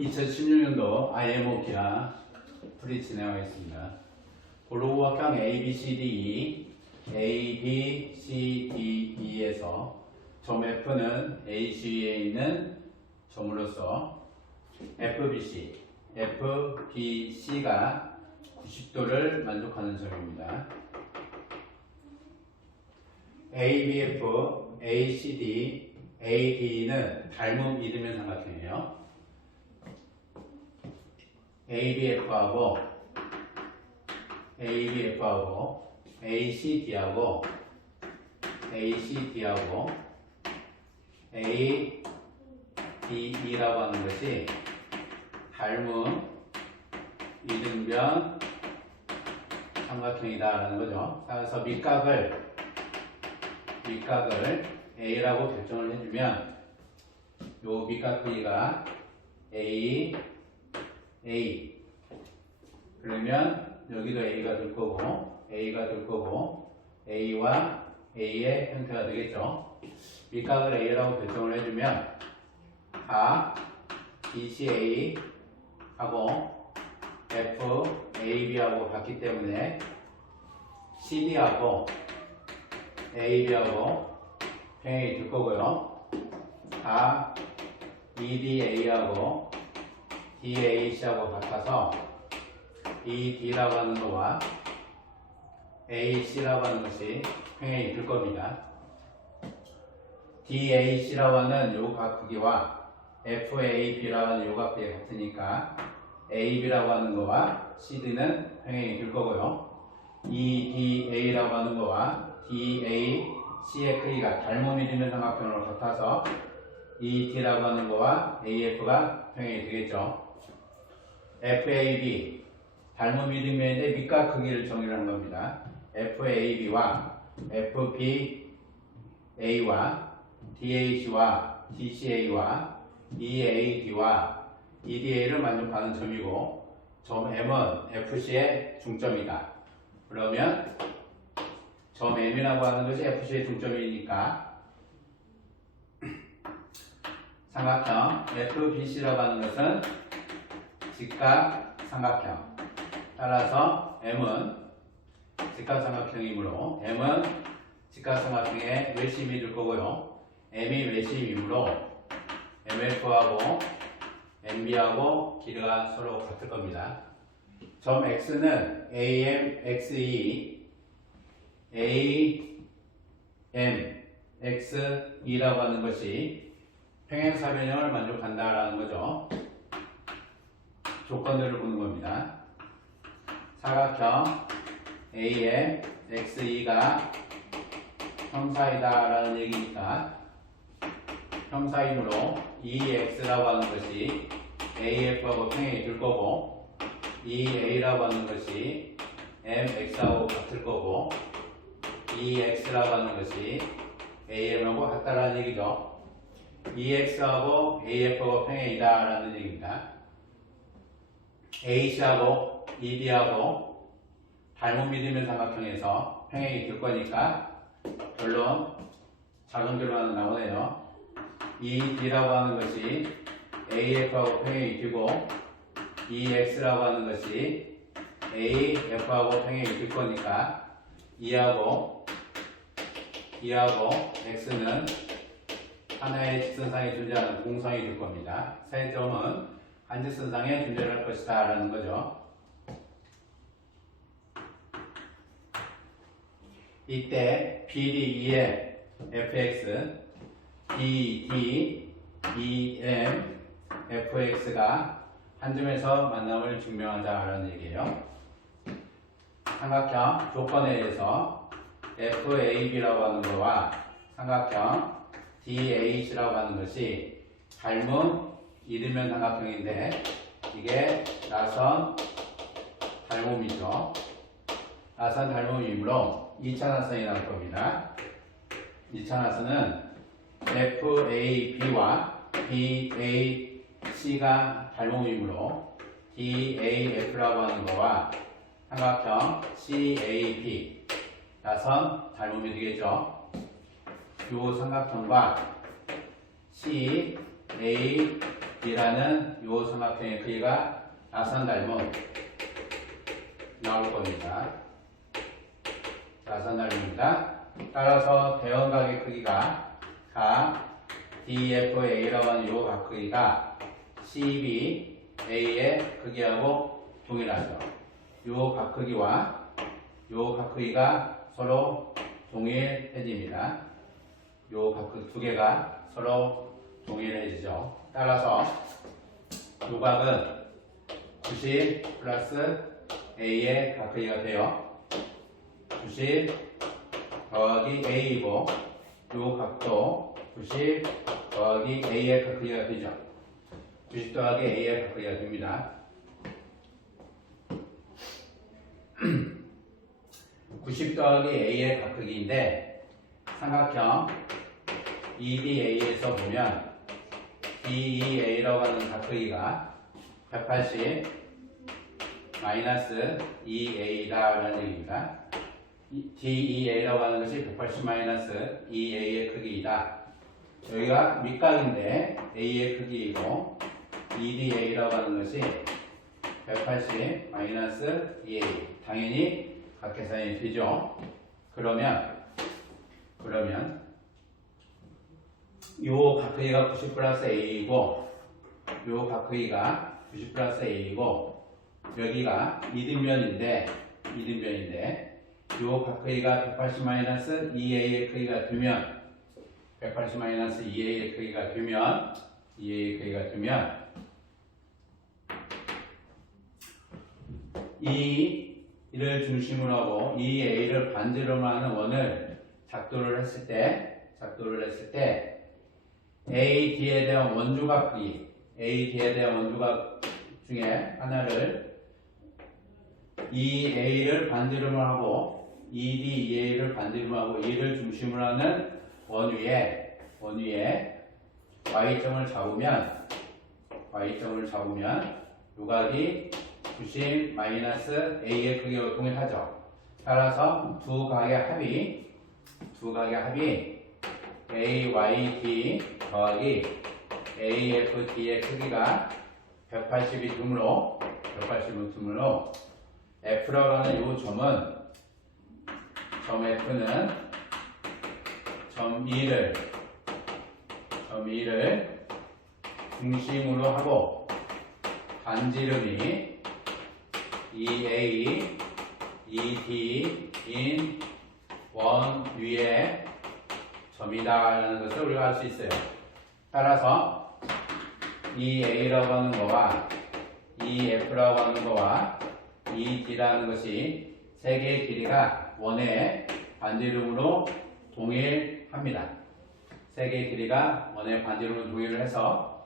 2016년도 IMO 기하 풀이 진행하겠습니다. 블로그학형 A, B, C, D, E, A, B, C, D, E에서 점 F는 A, C에 있는 점으로서 FBC, FBC가 90도를 만족하는 점입니다. ABF, ACD, AD는 닮은 이름의 삼각형이에요. ABF하고 ACD하고 ADE라고 하는 것이 닮은 이등변 삼각형이다라는 거죠. 그래서 밑각을 A라고 결정을 해주면 요 밑각 B가 A 그러면 여기도 A가 될 거고 A와 A의 형태가 되겠죠. 밑각을 A라고 결정을 해주면 각 BCA 하고 FAB하고 같기 때문에 CD하고 AB하고 평행이 될 거고요. 각 EDA하고 DAC하고 같아서 ED라고 하는 거와 AC라고 하는 것이 평행이 될 겁니다. DAC라고 하는 요 각크기와 FAB라고 하는 요 각크기가 같으니까 AB라고 하는 거와 CD는 평행이 될 거고요. EDA라고 하는 거와 DAC의 크기가 닮은 이등변 삼각형으로 같아서 ED라고 하는 거와 AF가 평행이 되겠죠. FAB 닮은 이등변인데 밑각 크기를 정의를 한 겁니다. FAB와 FBA와 DH와 DCA와 EAD와 EDA를 만족하는 점이고 점 M은 FC의 중점이다. 그러면 점 M이라고 하는 것이 FC의 중점이니까 삼각형 FBC라고 하는 것은 직각 삼각형. 따라서 M은 직각 삼각형이므로 M은 직각 삼각형의 외심이 될 거고요. M이 외심이므로 MF하고 MB하고 길이가 서로 같을 겁니다. 점 X는 AM, XE, AM, XE라고 하는 것이 평행사변형을 만족한다라는 거죠. 조건들을 보는 겁니다. 사각형 AM, XE가 형사이다라는 얘기니까 형사이므로 EX라고 하는 것이 AF하고 평행이 될 거고 EA라고 하는 것이 MX하고 같을 거고 EX라고 하는 것이 AM하고 같다라는 얘기죠. EX하고 AF하고 평행이다 라는 얘기입니다. AC하고 ED하고 닮은 이등변 삼각형에서 평행이 될 거니까 결론 작은 결론 하나 나오네요. ED라고 하는 것이 AF하고 평행이 되고 EX라고 하는 것이 AF하고 평행이 될 거니까 E하고 X는 하나의 직선상에 존재하는 공성이 될 겁니다. 세 점은 한 직선상에 존재할 것이다 라는 거죠. 이때 BDE의 FX, BD, EM, FX가 한 점에서 만남을 증명하자라는 얘기예요. 삼각형 조건에 의해서 FAB라고 하는 거와 삼각형 DH라고 하는 것이 닮은 이등변 삼각형인데 이게 나선 닮음이죠. 나선 닮음이므로 2차 나선이 나올 겁니다. 2차 나선은 FAB와 BAC가 닮음이므로 DAF라고 하는 거와 삼각형 CAP 나선 닮음이 되겠죠. 이 삼각형과 C, A, B라는 요 삼각형의 크기가 나선 닮은 나올 겁니다. 나선 닮입니다. 따라서 대원각의 크기가 각 DFA라고 하는 요 각 크기가 CBA의 크기하고 동일하죠. 요 각 크기와 요 각 크기가 서로 동일해집니다. 요 각 크기 두 개가 서로 동일해지죠. 따라서 요 각은 90 플러스 A의 각 크기가 돼요. 90 더하기 A이고 요 각도 90 더하기 A의 각 크기가 되죠. 90 더하기 A의 각 크기가 됩니다. 90 더하기 A의 각 크기인데 삼각형 EDA에서 보면 DEA라고 하는 각 크기가 180 마이너스 EA라는 얘기입니다. DEA라고 하는 것이 180 마이너스 EA의 크기이다. 여기가 밑각인데 A의 크기이고 EDA라고 하는 것이 180 마이너스 EA. 당연히 각계산이 되죠. 그러면 요 각 크기가 90 플러스 A이고 요 각 크기가 90 플러스 A이고 여기가 이등변인데 요 각 크기가 180 마이너스 2A의 크기가 되면 180 마이너스 2A의 크기가 되면 이를 중심으로 하고 이 A를 반지름으로 하는 원을 작도를 했을 때 AD에 대한 원조각 크기 AD에 대한 원조각 중에 하나를 이 A를 반지름으로 하고 ED, EA를 반지름으로 하고 E를 중심으로 하는 원 위에 Y점을 잡으면 요각이 90 마이너스 A의 크기와 동일하죠. 따라서 두 각의 합이 AYD 더하기 AFD의 크기가 180이 드므로 F라고 하는 이 점은 점 F는 점 2를 중심으로 하고 반지름이 EA, ED인 원 위에 점이다라는 것을 우리가 알 수 있어요. 따라서 이 A라고 하는 거와 이 F라고 하는 거와 이 D라는 것이 세 개의 길이가 원의 반지름으로 동일합니다. 세 개의 길이가 원의 반지름으로 동일을 해서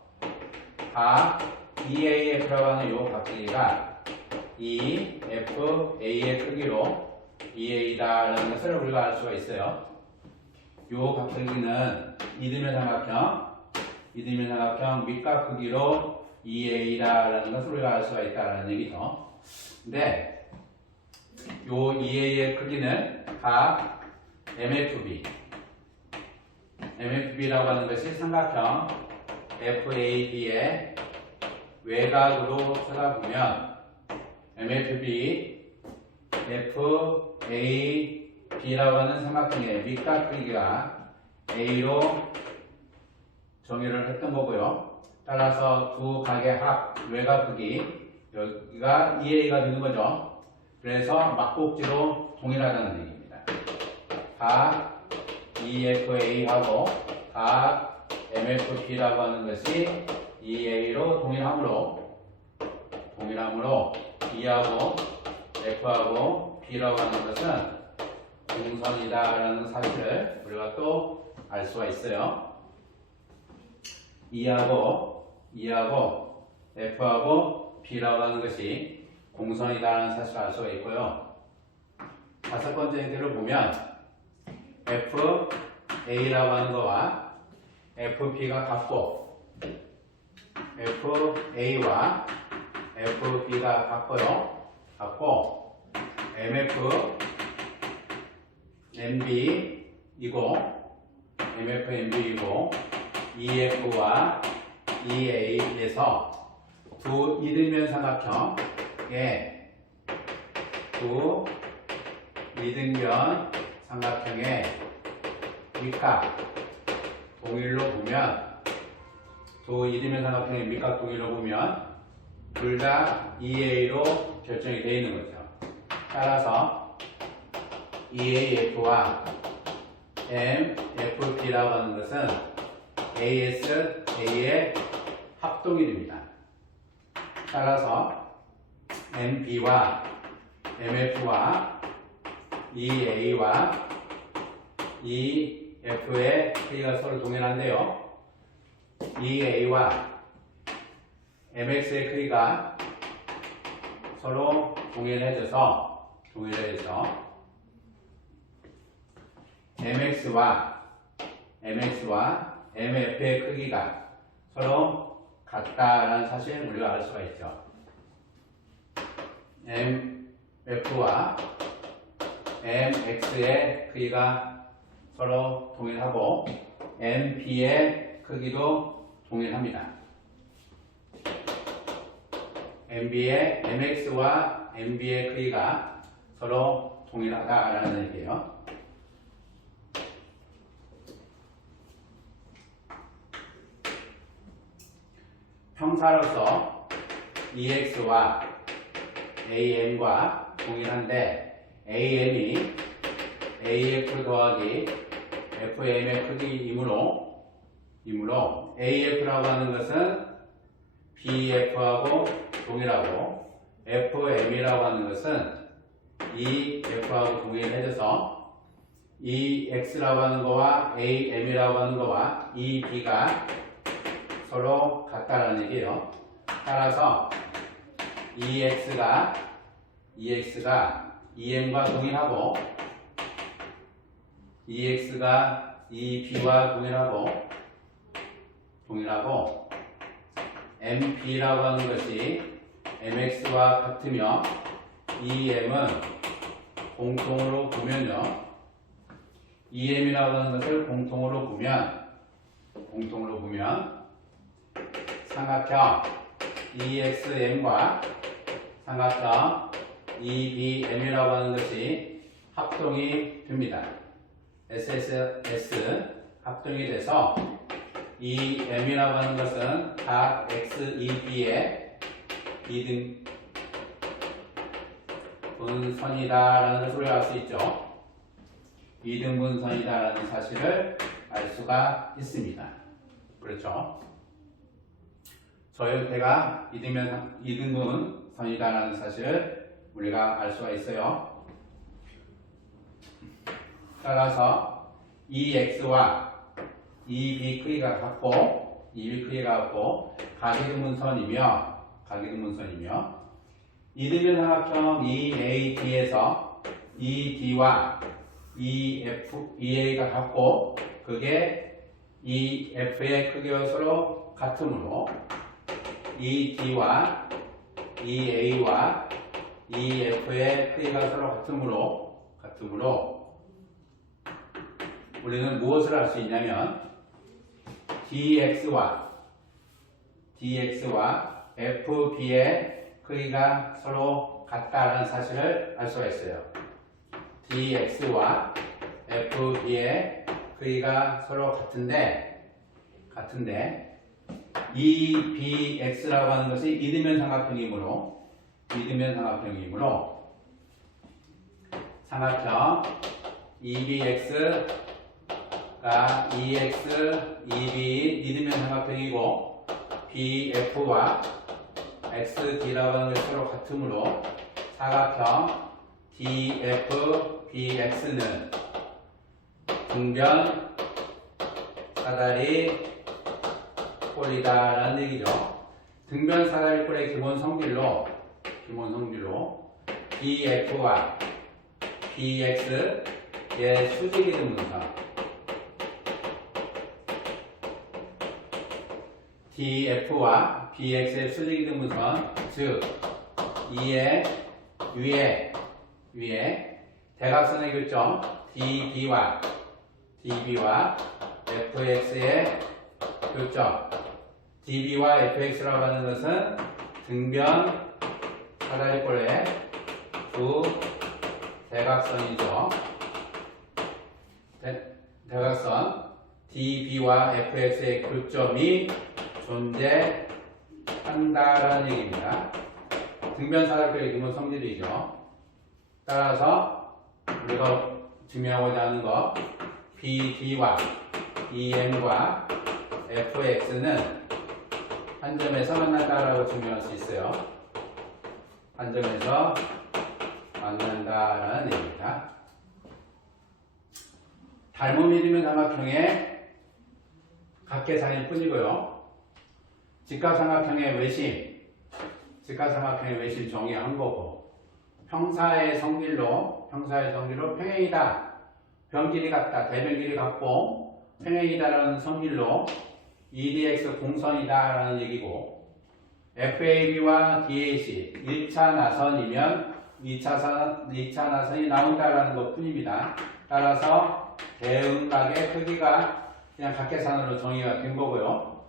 각 EAF라고 하는 요 각 길이가 EFA의 크기로 EA다라는 것을 우리가 알 수가 있어요. 요 각 크기는 이등변 삼각형 밑각 크기로 EA다라는 것을 우리가 알 수가 있다라는 얘기죠. 근데 요 EA의 크기는 각 MFB라고 하는 것이 삼각형 FAB의 외곽으로 쳐다보면 MFB, FAB라고 하는 삼각형의 밑각 크기가 A로 정의를 했던 거고요. 따라서 두 각의 합 외곽 크기 여기가 EA가 되는 거죠. 그래서 막곡지로 동일하다는 얘기입니다. 각 EFA하고 각 MFB라고 하는 것이 EA로 동일하므로 E하고 F하고 B라고 하는 것은 공선이다라는 사실을 우리가 또 알 수가 있어요. E하고 F하고 B라고 하는 것이 공선이다라는 사실을 알 수가 있고요. 다섯 번째 행태를 보면 FA라고 하는 거와 FB가 같고 FA와 FB가 같고 MFNB이고 EF와 EA에서 두 이등변 삼각형의 두 이등변 삼각형의 밑각 동일로 보면 두 이등변 삼각형의 밑각 동일로 보면 둘 다 EA로 결정이 되어 있는 거죠. 따라서 EAF와 MFP라고 하는 것은 AS, A의 합동이 됩니다. 따라서 MB와 MF와 EA와 EF의 크기가 서로 동일한데요. EA와 MX의 크기가 서로 동일해져서 MX와 MF의 크기가 서로 같다라는 사실을 우리가 알 수가 있죠. MF와 MX의 크기가 서로 동일하고 MP의 크기도 동일합니다. MX와 MB의 크기가 서로 동일하다라는 얘기예요. 평사로서 EX와 AM과 동일한데 AM이 AF 더하기 FM의 크기이므로 AF라고 하는 것은 BF하고 동일하고 FM이라고 하는 것은 EF하고 동일해져서 EX라고 하는 거와 AM이라고 하는 거와 EB가 서로 같다라는 얘기예요. 따라서 EX가 EM과 동일하고 EX가 EB와 동일하고 MP라고 하는 것이 MX와 같으며 EM은 공통으로 보면요. EM이라고 하는 것을 공통으로 보면 삼각형 EXM과 삼각형 EBM이라고 하는 것이 합동이 됩니다. SSS 합동이 돼서 EM이라고 하는 것은 각 XEB의 이등분선이다라는 것을 우리가 알 수 있죠. 이등분선이다라는 사실을 알 수가 있습니다. 그렇죠? 저 형태가 이등분선이다라는 사실을 우리가 알 수가 있어요. 따라서 EX와 EB 크기가 같고 가기등분선이며 이등변 삼각형 EAD에서 ED와 EA가 같고 그게 EF의 크기와 서로 같으므로 ED와 EA와 EF의 크기가 서로 같으므로 우리는 무엇을 할 수 있냐면 DX와 FB의 크기가 서로 같다라는 사실을 알 수가 있어요. DX와 FB의 크기가 서로 같은데 EBX라고 하는 것이 이등변 삼각형이므로 삼각형 EBX가 EX, EB 이등변 삼각형이고 BF와 XD라고 하는 것이 서로 같으므로 사각형 DF, BX는 등변 사다리 꼴이다라는 얘기죠. 등변 사다리 꼴의 기본 성질로 BF와 BX의 수직이등분선 DF와 BX의 수직이등분선 즉 이의 위에 대각선의 교점 DB와 FX의 교점 db와 fx라고 하는 것은 등변 사다리꼴의 두 대각선이죠. 대각선 db와 fx의 교점이 존재한다라는 얘기입니다. 등변 사다리꼴의 기본 성질이죠. 따라서 우리가 증명하고자 하는 거 BD와 EM과 FX는 한 점에서 만난다라고 증명할 수 있어요. 한 점에서 만난다라는 얘기입니다. 닮은 이름은 삼각형의 각계산일 뿐이고요. 직각삼각형의 외심 정의한 거고, 평사의 성질로 평행이다. 변길이 같다. 대변 길이 같고 평행이다라는 성질로 EDX 공선이다라는 얘기고, FAB와 DAC 1차 나선이면 2차 나선이 나온다라는 것 뿐입니다. 따라서 대음각의 크기가 그냥 각계산으로 정의가 된 거고요.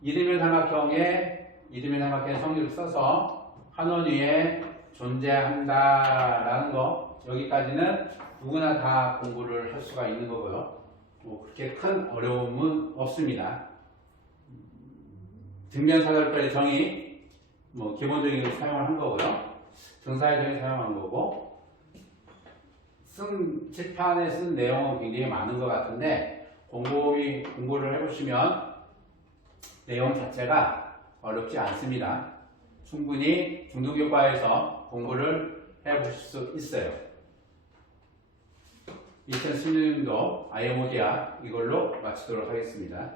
이등변 삼각형의 성질을 써서 한원 위에 존재한다라는 거, 여기까지는 누구나 다 공부를 할 수가 있는 거고요. 뭐 그렇게 큰 어려움은 없습니다. 등변 사다리꼴의 정의, 뭐 기본적인 걸 사용을 한 거고요. 등사의 정의 사용한 거고, 칠판에 쓴 내용은 굉장히 많은 것 같은데 공부를 해보시면 내용 자체가 어렵지 않습니다. 충분히 중등교과에서 공부를 해보실 수 있어요. 2016년도 IMO 대학 이걸로 마치도록 하겠습니다.